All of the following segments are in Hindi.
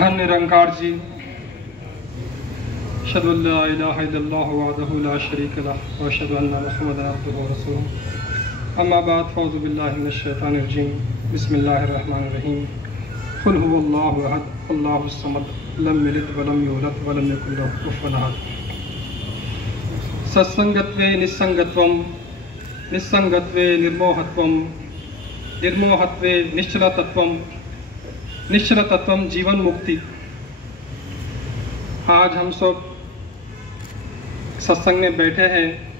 धन निरंकार जी, अशहदु अल्ला इलाहा इल्लल्लाहु वहदहु ला शरीका लहु व अशहदु अन्ना मुहम्मदन अब्दुहु व रसूलुहु। अम्मा बाद, फ़अऊज़ु बिल्लाहि मिनश शैतानिर रजीम, बिस्मिल्लाहिर रहमानिर रहीम। क़ुल हुवल्लाहु अहद, अल्लाहुस समद, लम यलिद व लम यूलद व लम यकुल लहु कुफ़ुवन अहद। सत्संगत्वे निस्संगत्वं, निस्संगत्वे निर्मोहत्वं, निर्मोहत्वे निश्चलतत्वं, निश्चलतत्वं जीवन मुक्ति। आज हम सब सत्संग में बैठे हैं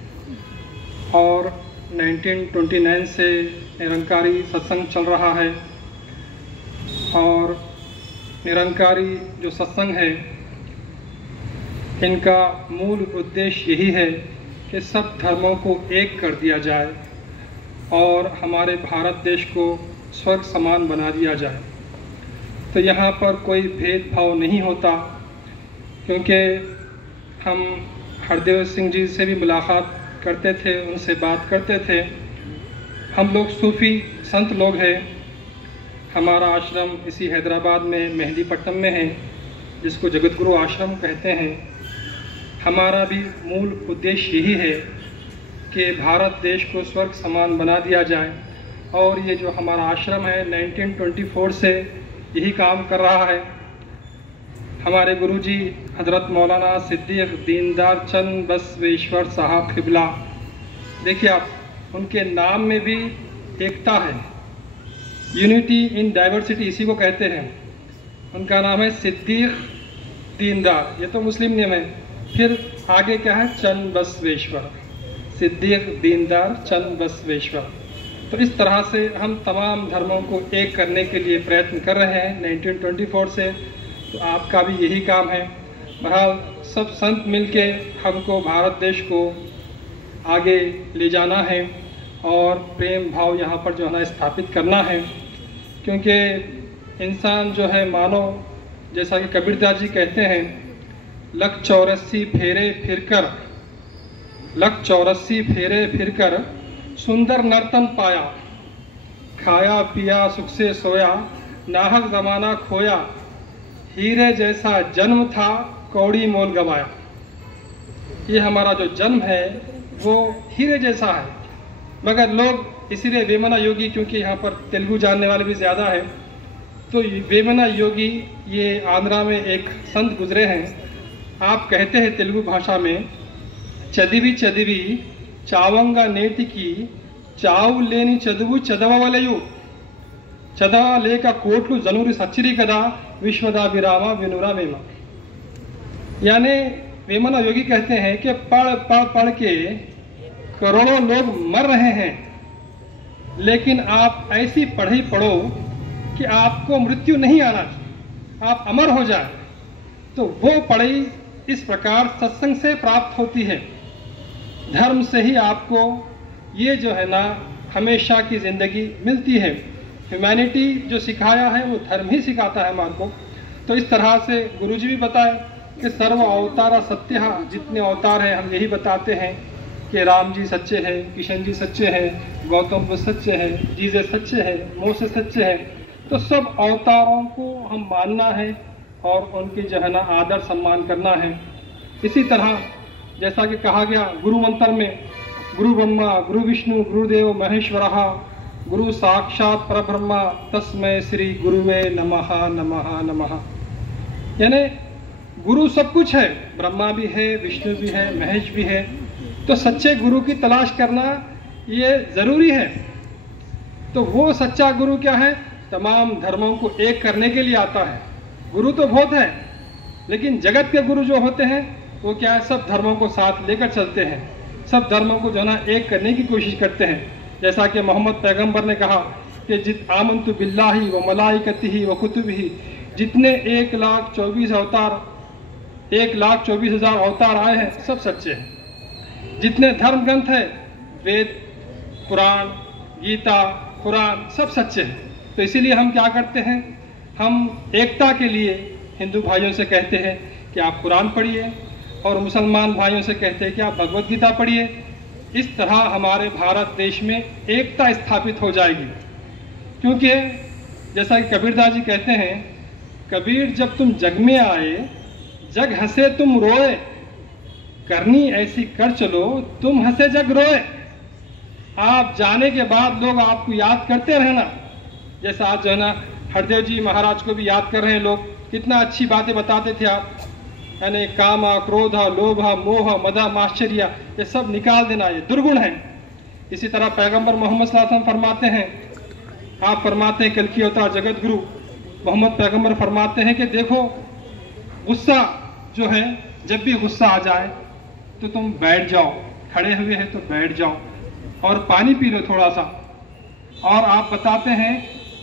और 1929 से निरंकारी सत्संग चल रहा है। और निरंकारी जो सत्संग है, इनका मूल उद्देश्य यही है कि सब धर्मों को एक कर दिया जाए और हमारे भारत देश को स्वर्ग समान बना दिया जाए। तो यहाँ पर कोई भेदभाव नहीं होता, क्योंकि हम हरदेव सिंह जी से भी मुलाकात करते थे, उनसे बात करते थे। हम लोग सूफ़ी संत लोग हैं। हमारा आश्रम इसी हैदराबाद में मेहंदीपट्टनम में है, जिसको जगत गुरु आश्रम कहते हैं। हमारा भी मूल उद्देश्य यही है कि भारत देश को स्वर्ग समान बना दिया जाए। और ये जो हमारा आश्रम है 1924 से यही काम कर रहा है। हमारे गुरुजी हज़रत मौलाना सिद्दीक़ दीनदार चंद बसवेश्वर साहब क़िबला, देखिए आप, उनके नाम में भी एकता है, यूनिटी इन डाइवर्सिटी, इसी को कहते हैं। उनका नाम है सिद्दीक़ दीनदार, ये तो मुस्लिम नेम है। फिर आगे क्या है, चंद बसवेश्वर, सिद्दीक़ दीनदार चंद बसवेश्वर। तो इस तरह से हम तमाम धर्मों को एक करने के लिए प्रयत्न कर रहे हैं 1924 से। तो आपका भी यही काम है। बहरहाल सब संत मिलके हमको भारत देश को आगे ले जाना है और प्रेम भाव यहाँ पर जो है ना स्थापित करना है। क्योंकि इंसान जो है, मानो जैसा कि कबीरदास जी कहते हैं, लख 84 फेरे फिरकर, लख 84 फेरे फिरकर सुंदर नर्तन पाया, खाया पिया सुख से सोया, नाहक ज़माना खोया, हीरे जैसा जन्म था कौड़ी मोल गवाया। ये हमारा जो जन्म है वो हीरे जैसा है, मगर लोग इसीलिए वेमना योगी, क्योंकि यहाँ पर तेलुगु जानने वाले भी ज़्यादा है, तो वेमना योगी ये आंध्रा में एक संत गुजरे हैं। आप कहते हैं तेलुगु भाषा में, चदिवी चदिवी चावंगा नेटिकी చావు లేని చదువు చదవవలయు చదవలేక కోట్లు జనూరి సచ్చిరి కదా विश्वदाभिरामा विनुरा वेमा। यानी वेमना योगी कहते हैं कि पढ़ पढ़ पढ़ के करोड़ों लोग मर रहे हैं, लेकिन आप ऐसी पढ़ाई पढ़ो कि आपको मृत्यु नहीं आना चाहिए, आप अमर हो जाए। तो वो पढ़ाई इस प्रकार सत्संग से प्राप्त होती है। धर्म से ही आपको ये जो है ना हमेशा की ज़िंदगी मिलती है। ह्यूमैनिटी जो सिखाया है वो धर्म ही सिखाता है हमारे को। तो इस तरह से गुरुजी भी बताए कि सर्व अवतारा सत्य, जितने अवतार हैं हम यही बताते हैं कि राम जी सच्चे हैं, किशन जी सच्चे हैं, गौतम बुद्ध सच्चे हैं, जीसस सच्चे हैं, मूसा सच्चे हैं। तो सब अवतारों को हम मानना है और उनकी जो है ना आदर सम्मान करना है। इसी तरह जैसा कि कहा गया गुरु मंत्र में, गुरु ब्रह्मा गुरु विष्णु गुरुदेव महेश्वरः, गुरु साक्षात परब्रह्मा तस्मै श्री गुरुवे नमः नमः नमः। यानी गुरु सब कुछ है, ब्रह्मा भी है, विष्णु भी है, महेश भी है। तो सच्चे गुरु की तलाश करना ये ज़रूरी है। तो वो सच्चा गुरु क्या है, तमाम धर्मों को एक करने के लिए आता है। गुरु तो बहुत है, लेकिन जगत के गुरु जो होते हैं वो क्या है, सब धर्मों को साथ लेकर चलते हैं, सब धर्मों को जो ना एक करने की कोशिश करते हैं। जैसा कि मोहम्मद पैगंबर ने कहा कि जित आमंतु बिल्लाही व मलाइकतिही व कुतुबिही, जितने 1,24,000 अवतार आए हैं सब सच्चे हैं। जितने धर्म ग्रंथ हैं, वेद, कुरान, गीता, कुरान, सब सच्चे हैं। तो इसीलिए हम क्या करते हैं, हम एकता के लिए हिंदू भाइयों से कहते हैं कि आप कुरान पढ़िए, और मुसलमान भाइयों से कहते हैं कि आप भगवत गीता पढ़िए। इस तरह हमारे भारत देश में एकता स्थापित हो जाएगी। क्योंकि जैसा कि कबीरदास जी कहते हैं कबीर जब तुम जग में आए, जग हंसे तुम रोए, करनी ऐसी कर चलो तुम हंसे जग रोए। आप जाने के बाद लोग आपको याद करते रहना, जैसा आज जो है ना हरदेव जी महाराज को भी याद कर रहे हैं लोग, कितना अच्छी बातें बताते थे आप, यानी कामा, क्रोधा, लोभा, मोह, मदा, माश्चर्य, ये सब निकाल देना, ये दुर्गुण है। इसी तरह पैगंबर मोहम्मद सल्लल्लाहु अलैहि वसल्लम फरमाते हैं, आप फरमाते हैं कल की अवतार जगत गुरु मोहम्मद पैगंबर फरमाते हैं कि देखो गुस्सा जो है, जब भी गुस्सा आ जाए तो तुम बैठ जाओ, खड़े हुए हैं तो बैठ जाओ और पानी पी लो थोड़ा सा। और आप बताते हैं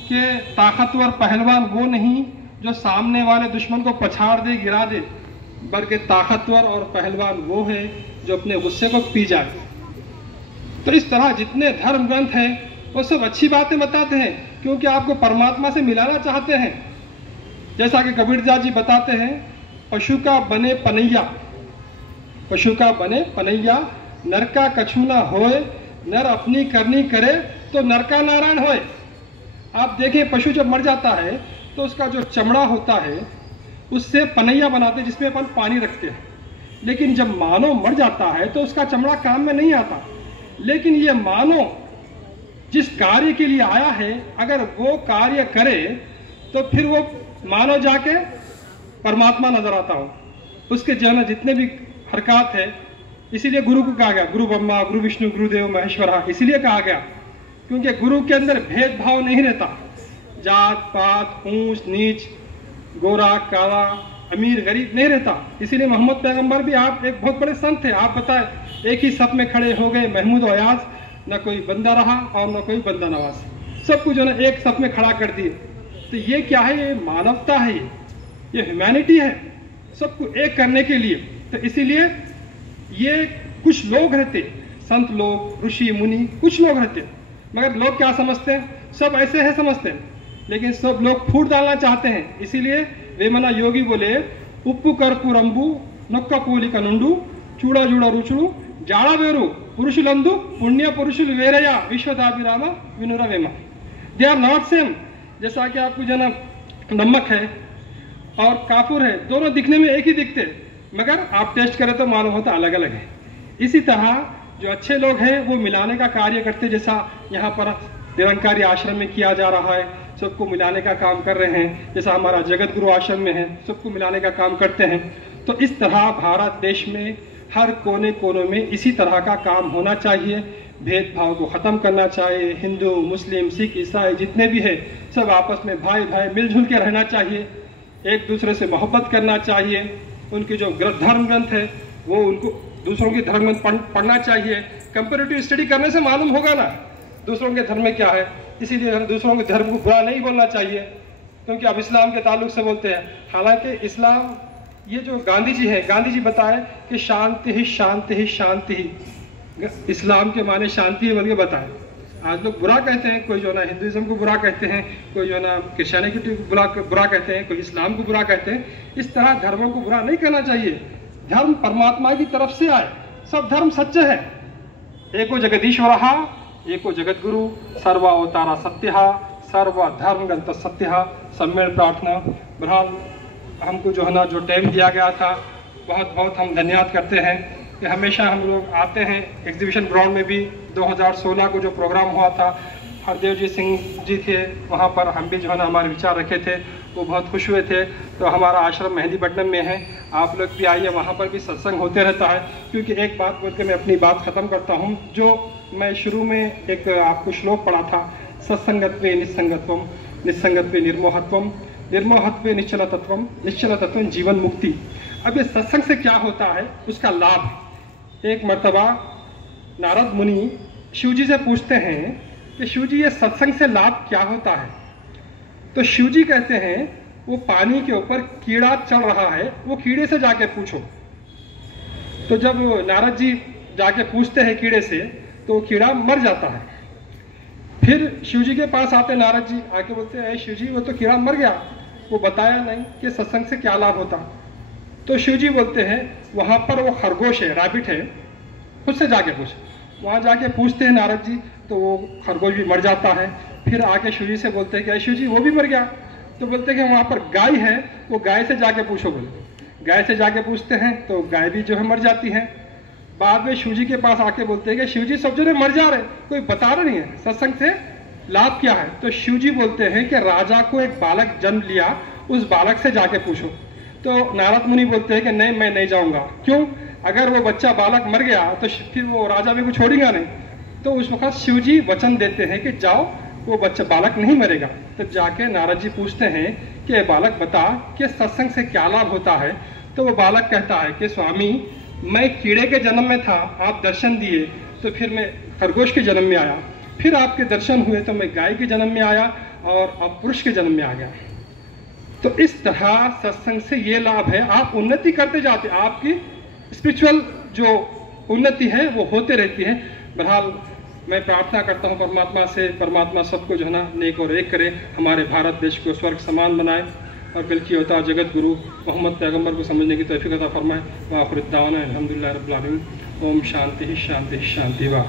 कि ताकतवर पहलवान वो नहीं जो सामने वाले दुश्मन को पछाड़ दे, गिरा दे, बल्कि ताकतवर और पहलवान वो है जो अपने गुस्से को पी जाए। तो इस तरह जितने धर्म ग्रंथ हैं वो सब अच्छी बातें बताते हैं, क्योंकि आपको परमात्मा से मिलाना चाहते हैं। जैसा कि कबीरदास जी बताते हैं, पशु का बने पनैया, पशु का बने पनैया, नर का कछु ना होए, नर अपनी करनी करे तो नर का नारायण होए। आप देखें पशु जब मर जाता है तो उसका जो चमड़ा होता है उससे पनैया बनाते हैं जिसमें अपन पानी रखते हैं, लेकिन जब मानव मर जाता है तो उसका चमड़ा काम में नहीं आता। लेकिन ये मानव जिस कार्य के लिए आया है, अगर वो कार्य करे तो फिर वो मानव जाके परमात्मा नजर आता हो, उसके जीवन में जितने भी हरकत है। इसीलिए गुरु को कहा गया गुरु ब्रह्मा, गुरु विष्णु, गुरुदेव महेश्वरा, इसलिए कहा गया क्योंकि गुरु के अंदर भेदभाव नहीं रहता, जात पात, ऊंच नीच, गोरा काला, अमीर गरीब नहीं रहता। इसीलिए मोहम्मद पैगंबर भी आप एक बहुत बड़े संत थे, आप बताए एक ही सफ में खड़े हो गए महमूद और अयाज, न कोई बंदा रहा और न कोई बंदा नवाज, सबको जो है एक सफ में खड़ा कर दिए। तो ये क्या है? ये मानवता है, ये ह्यूमैनिटी है, सबको एक करने के लिए। तो इसीलिए ये कुछ लोग रहते, संत लोग, ऋषि मुनि, कुछ लोग रहते, मगर लोग क्या समझते हैं? सब ऐसे है समझते हैं, लेकिन सब लोग फूट डालना चाहते हैं। इसीलिए वेमना योगी बोले, उप्पु कर्पू रंबू नొక్క పూలి కనుండు చూడ చూడ రుచుడు జాడ వేరు పురుషులందు पुण्य पुरुषुल वेरया विश्वदाभिराम विनुरा Vema. They are not same. जैसा कि आपको जना नमक है और काफूर है, दोनों दिखने में एक ही दिखते, मगर आप टेस्ट करें तो मालूम होता अलग अलग है। इसी तरह जो अच्छे लोग हैं वो मिलाने का कार्य करते, जैसा यहाँ पर निरंकारी आश्रम में किया जा रहा है, सबको मिलाने का काम कर रहे हैं। जैसा हमारा जगत गुरु आश्रम में है, सबको मिलाने का काम करते हैं। तो इस तरह भारत देश में हर कोने कोने में इसी तरह का काम होना चाहिए। भेदभाव को ख़त्म करना चाहिए। हिंदू, मुस्लिम, सिख, ईसाई जितने भी है सब आपस में भाई भाई मिलजुल के रहना चाहिए, एक दूसरे से मोहब्बत करना चाहिए। उनके जो धर्म ग्रंथ है वो उनको दूसरों के धर्म ग्रंथ पढ़ना चाहिए। कंपेरेटिव स्टडी करने से मालूम होगा ना दूसरों के धर्म में क्या है। इसीलिए हम दूसरों के धर्म को बुरा नहीं बोलना चाहिए, क्योंकि अब इस्लाम के ताल्लुक से बोलते हैं। हालांकि इस्लाम, ये जो गांधी जी है, गांधी जी बताए कि शांति ही शांति ही शांति ही, इस्लाम के माने शांति है बोल के बताए। आज लोग बुरा कहते हैं, कोई जो ना हिंदुइज्म को बुरा कहते हैं, कोई जो ना क्रिश्चियनिटी को बुरा कहते हैं, कोई इस्लाम को बुरा कहते हैं। इस तरह धर्मों को बुरा नहीं कहना चाहिए। धर्म परमात्मा की तरफ से आए, सब धर्म सच्चे है। एको जगदीश्वरहा एको जगत गुरु सर्वावतारा सत्यहा सर्वधर्म ग्रंथ सत्यहा। सम्मेलन प्रार्थना। बहरहाल हमको जो है ना जो टाइम दिया गया था, बहुत बहुत हम धन्यवाद करते हैं कि हमेशा हम लोग आते हैं। एग्जीबिशन ग्राउंड में भी 2016 को जो प्रोग्राम हुआ था, हरदेव जी सिंह जी थे वहाँ पर, हम भी जो है ना हमारे विचार रखे थे, वो बहुत खुश हुए थे। तो हमारा आश्रम मेहंदीपट्टनम में है, आप लोग भी आइए, वहाँ पर भी सत्संग होते रहता है। क्योंकि एक बात बोल के मैं अपनी बात ख़त्म करता हूँ, जो मैं शुरू में एक आपको श्लोक पढ़ा था, सत्संगत्वे निस्संगत्वम निस्संगत्वे निर्मोहत्वम निर्मोहत्वे निश्चल तत्वम निश्चल तत्वम जीवन मुक्ति। अब ये सत्संग से क्या होता है, उसका लाभ। एक मर्तबा नारद मुनि शिव जी से पूछते हैं कि शिव जी ये सत्संग से लाभ क्या होता है। तो शिव जी कहते हैं वो पानी के ऊपर कीड़ा चढ़ रहा है, वो कीड़े से जाके पूछो। तो जब नारद जी जाके पूछते हैं कीड़े से तो वो कीड़ा मर जाता है। फिर शिव जी के पास आते नारद जी, आके बोलते हैं शिव जी वो तो कीड़ा मर गया, वो बताया नहीं कि सत्संग से क्या लाभ होता। तो शिव जी बोलते हैं वहाँ पर वो खरगोश है, रैबिट है, उससे जाके पूछ। वहाँ जाके पूछते हैं नारद जी, तो वो खरगोश भी मर जाता है। फिर आके शिव जी से बोलते हैं कि शिव जी वो भी मर गया। तो बोलते हैं कि वहाँ पर गाय है, वो गाय से जाके पूछो। बोले गाय से जाके पूछते हैं तो गाय भी जो है मर जाती है। बाद में शिव जी के पास आके बोलते हैं कि शिव जी सब जने मर जा रहे, कोई बता रहा नहीं है, सत्संग से लाभ क्या है। तो शिव जी बोलते हैं कि राजा को एक बालक जन्म लिया, उस बालक से जाके पूछो। तो नारद मुनि बोलते हैं कि नहीं, मैं नहीं जाऊंगा। क्यों? अगर वो बच्चा बालक मर गया तो फिर वो राजा भी को छोड़ेगा नहीं। तो उस वक्त शिव जी वचन देते हैं कि जाओ, वो बच्चा बालक नहीं मरेगा। तब जाके नारद जी पूछते हैं कि बालक बता कि सत्संग से क्या लाभ होता है। तो वो बालक कहता है कि स्वामी, मैं कीड़े के जन्म में था, आप दर्शन दिए तो फिर मैं खरगोश के जन्म में आया, फिर आपके दर्शन हुए तो मैं गाय के जन्म में आया और अब पुरुष के जन्म में आ गया। तो इस तरह सत्संग से ये लाभ है, आप उन्नति करते जाते, आपकी स्पिरिचुअल जो उन्नति है वो होते रहती है। बहरहाल मैं प्रार्थना करता हूँ परमात्मा से, परमात्मा सबको जो है ना नेक और एक करे, हमारे भारत देश को स्वर्ग समान बनाए और बल्कि अवतार जगत गुरु मोहम्मद पैगंबर को समझने की तौफीक अता फरमाए। व आखिर दावाना अल्हम्दुलिल्लाह रब्बिल आलमीन। ओम शांति शांति शांति। वाह।